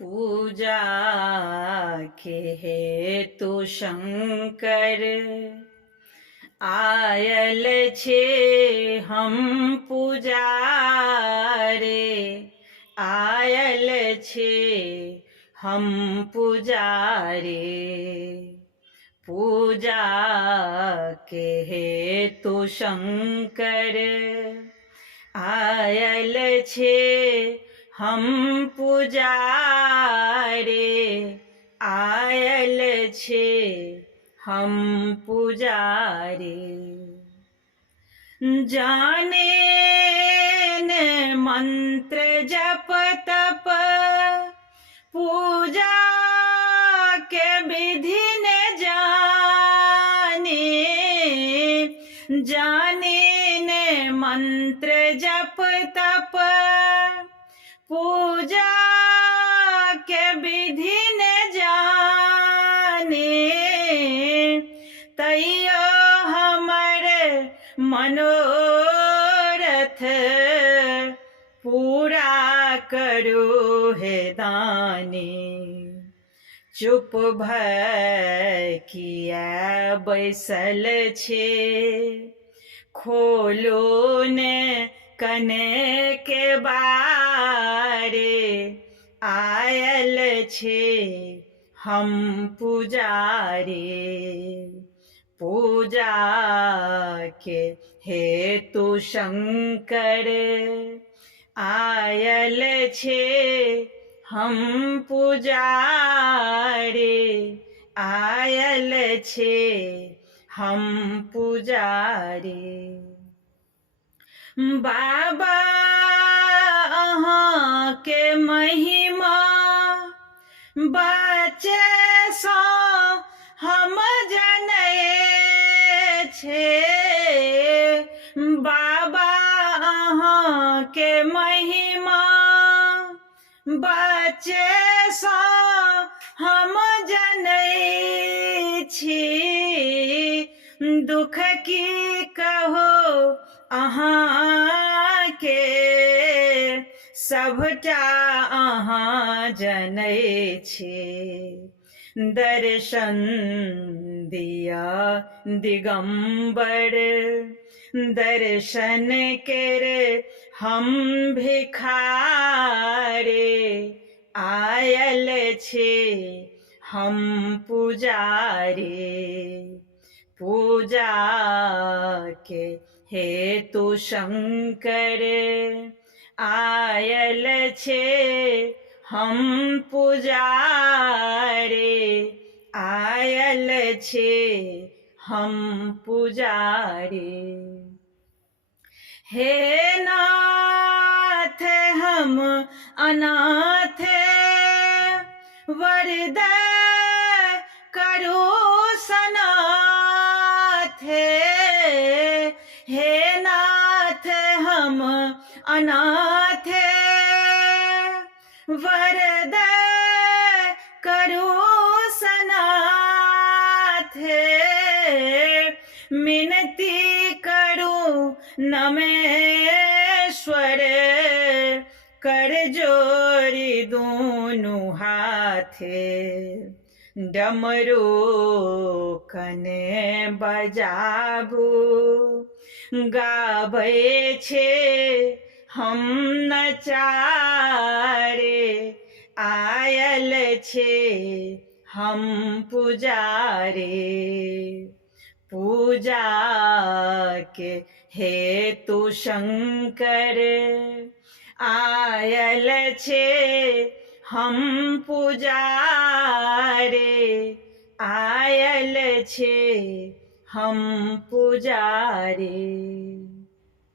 पूजा के हेतु शंकर आयल छे हम पुजारे। आयल छे हम पुजारे। पूजा के हेतु शंकर आयल छे हम पुजारे। आयल छे हम पुजारे। जाने न मंत्र जप तप पूजा के विधि न जाने। जाने न मंत्र जप तप पूजा के विधि न जाने। तैयो हमर मनोरथ पूरा करो हे दानी। चुप भय किया बैसल छे खोलो ने कने के बारे। आयल छे हम पुजारे। पूजा के हेतु शंकर आयल छे हम पुजारे। आयल छे हम पुजारे। बाबा अहाँ के महिमा बच्चे सो हम जनै छे। बाबा अहाँ के महिमा बच्चे सो हम जनै छी। दुख की कहो अहाँ के सबटा अहाँ जनै छी। दर्शन दिया दिगंबर दर्शन कर हम भिखारे। आयल छे हम पुजारे। पूजा के हेतु शंकर आयल छे हम पुजारे। आयल छे हम पुजारे। हे नाथ हम अनाथ वरदाय करो सनाथ। हे नाथ हम अनाथ वरदाय करो सनाथ। मिनती करूं नमेश्वर कर जोड़ी दोनों हाथे। डमरू कने बजाबू गाबै छे हम नचारे। आयल छे हम पुजारे। पूजा के हेतु शंकर आयल छे हम पुजारे। आयल छे हम पुजारे।